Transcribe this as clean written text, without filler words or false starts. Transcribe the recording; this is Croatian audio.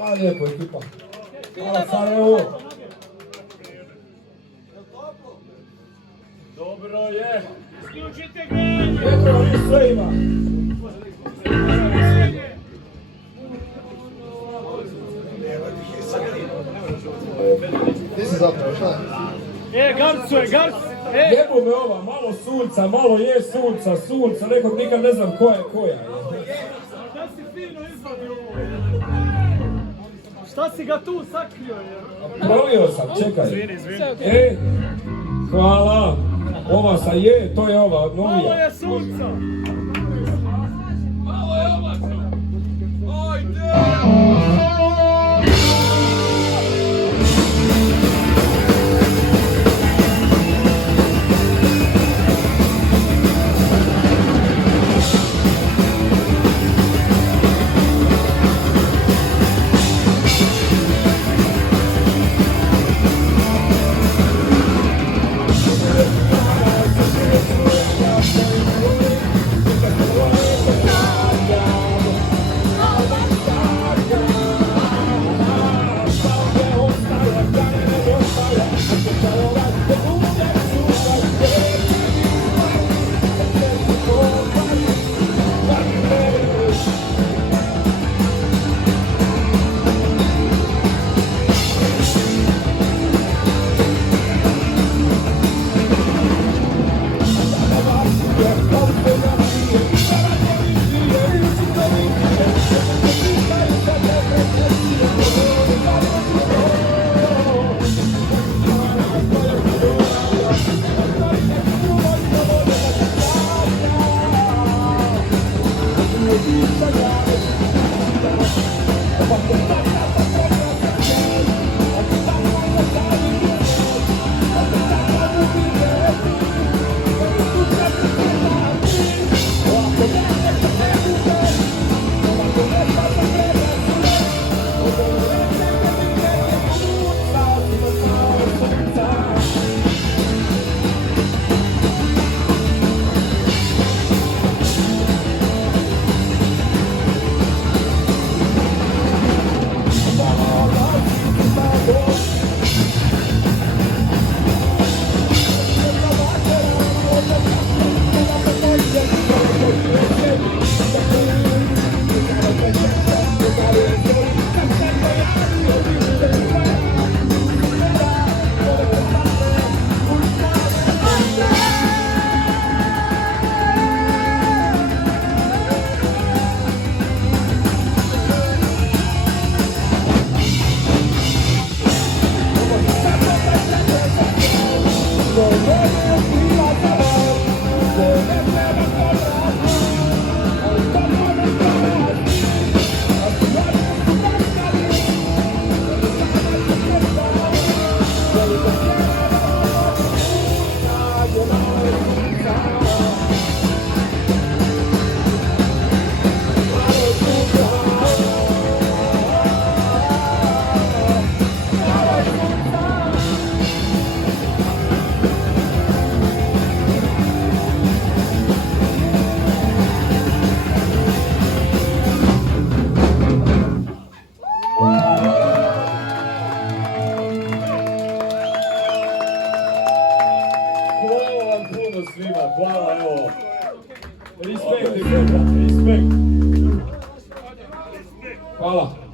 Hvala lijepo ekipa. Hvala Sarajevo. Dobro je. Isključite grenje. Eto vam sve ima. Ti si zapravo, šta? Garcu je, Garc! Jebu me ova, malo sunca, malo je sunca, nekog nikad ne znam koja je koja. Da si fino izvadio ovo. Šta si ga tu sakrio? Prolio sam, čekaj. Hvala. Ova sa je, to je ova, Malo novija. je sunca. Hvala, evo. Respekt, respekt. Hvala.